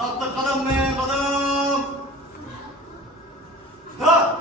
Sattık kadın mı kadın? Ha!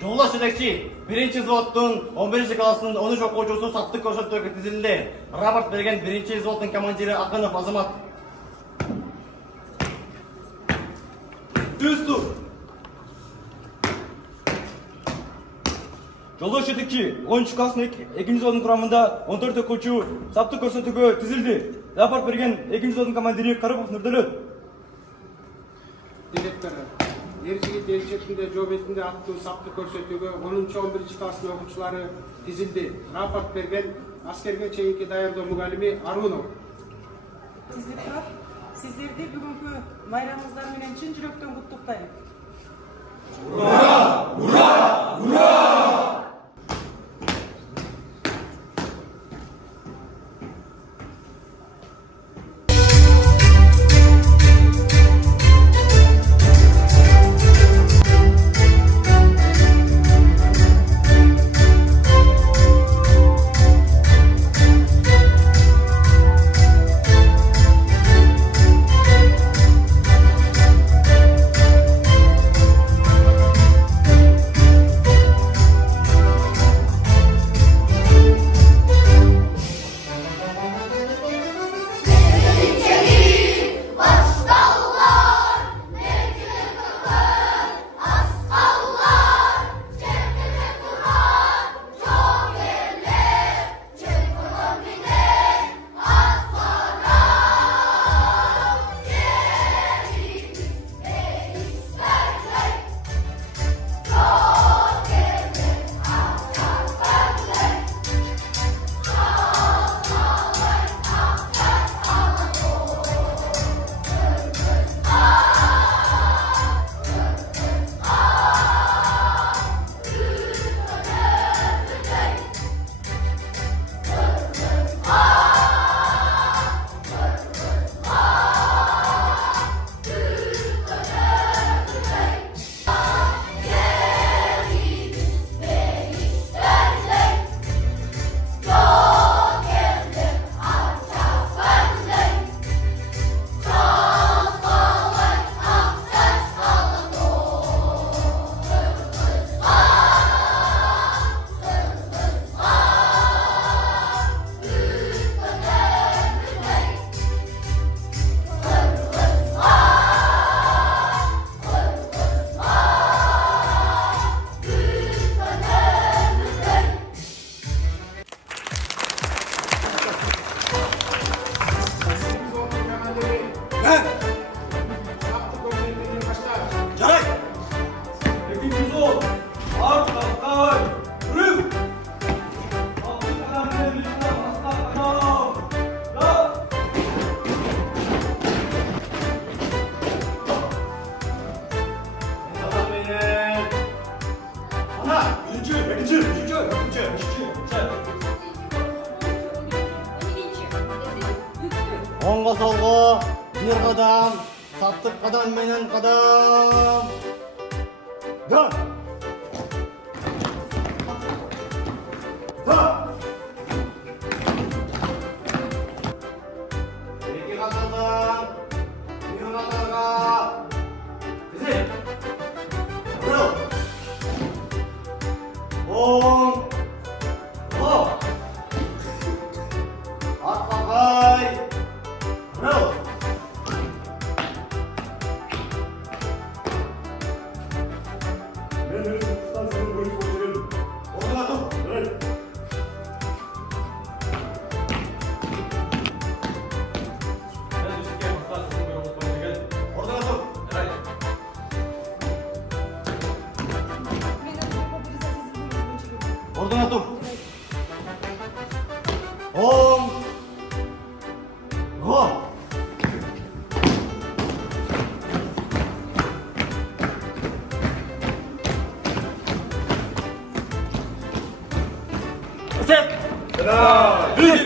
Жолдош жетекчи, 1-взводдун 11-классынын 13 окуучусу саттык көрсөтүүгө тизилди. Рапорт берген 1-взводдун командири Акынов Азамат. Түз тур. Жолдош жетекчи, 10-класстын 2-взводдун курамында 14 окуучу саттык көрсөтүүгө тизилди. Рапорт берген 2-взводдун командири Карыпов Нурдөлөт. Директор, Ержигит эл четинде жол бетинде аттуу саптык көрсөтүүгө 10-11-класстын окуучулары тизилди. Рапорт берген аскерге чейинки даярдоо мугалими Арунов. Сиздерди бүгүнкү майрамыңыздар менен чын жүрөктөн куттуктайм. Ура! Ура! Ура! Оңға солға бір қадам, саптық қадам менен қадам. Да! Да! Екі қатардан, бір қатарға. Тізі! Бұрыл! Оң! О! Артқа қай! Бұрыл! Мен өзім тұстан сені бөліп көтеремін. Орныңа тұр! Жарайды. Мен үшінге тұстан сені бөліп көтеремін. Орныңа тұр! Жарайды. Орныңа тұр! Оң! О! Сеп! Bir!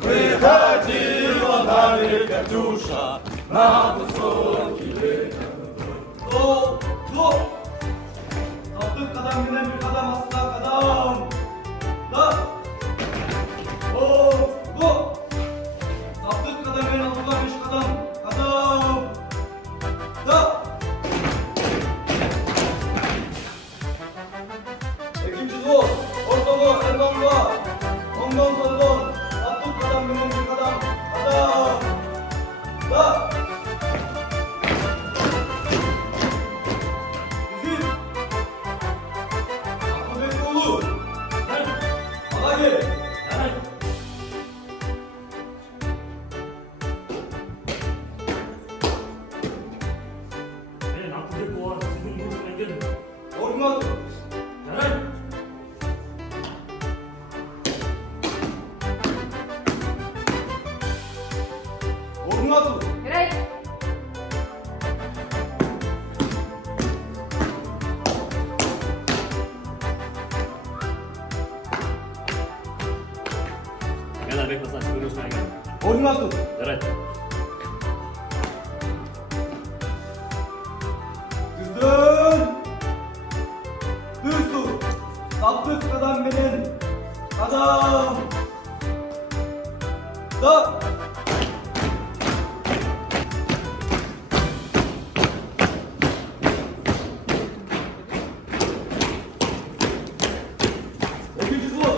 Выходила на берег Катюша, на высокий берег. Гол! Гол! Саптық қадам менен бір қадам астына қадам. Да! Гол! Гол! Саптық қадам менен астына беш қадам. Қадам! Да! Екінші зор, ортаға, әрбанға, оңдан солдан. Саптық қадам менен бір қадам. Қадам! Да! Düzgün! Akıbetli olur! Bana gel! Ben akıllı bu arada sizin vuruşuna geldim. Orman! Yaray! Orman! Yarayт. Ben abi basar sizin vuruşuna geldim. Orman! Yaray! Düzdün! Düz dur! Saptık kadam benim! Kadam! Da! İkinci zor!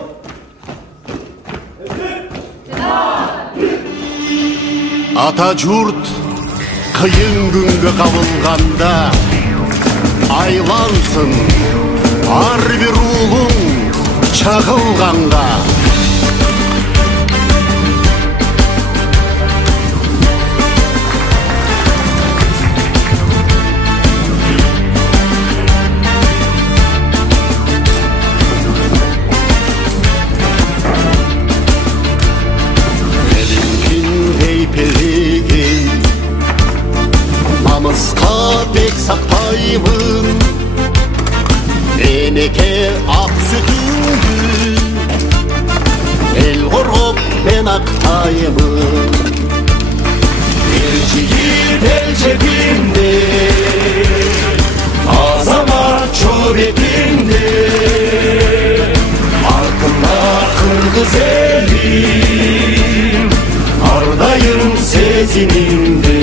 Hepsi! Ата жұрт қиын күнге қабылғанда айлансын ар бір ұлың шағылғанда. Намысқа бек сақтаймын, енеке ақ сүтіңді, ел қорғап мен ақтаймын. Елшігіт елшепінде, азамат чөбетінде, артында қырғыз елім, ардайым сезімінде.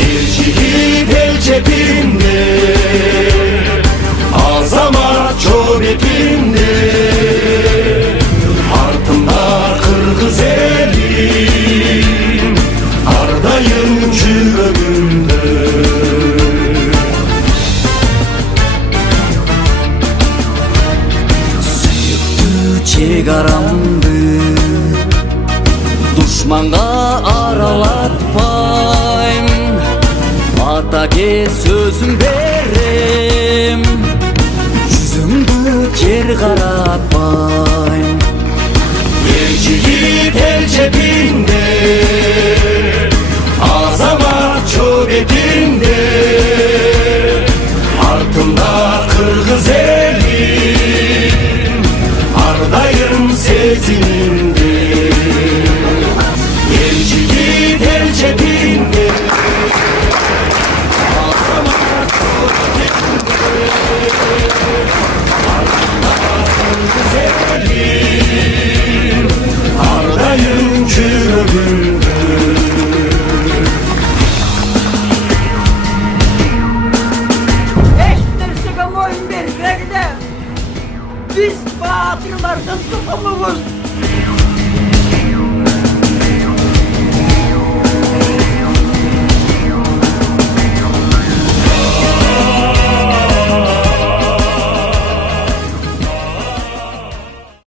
Elçihip elçepinde, azamat çöbetinde, артында қырғыз елім, ардайым жүрегімді. Сүйікті шекарамды дұшманға аралатпаймын, атаке сөзім берем, жүзімді кер қаратпа.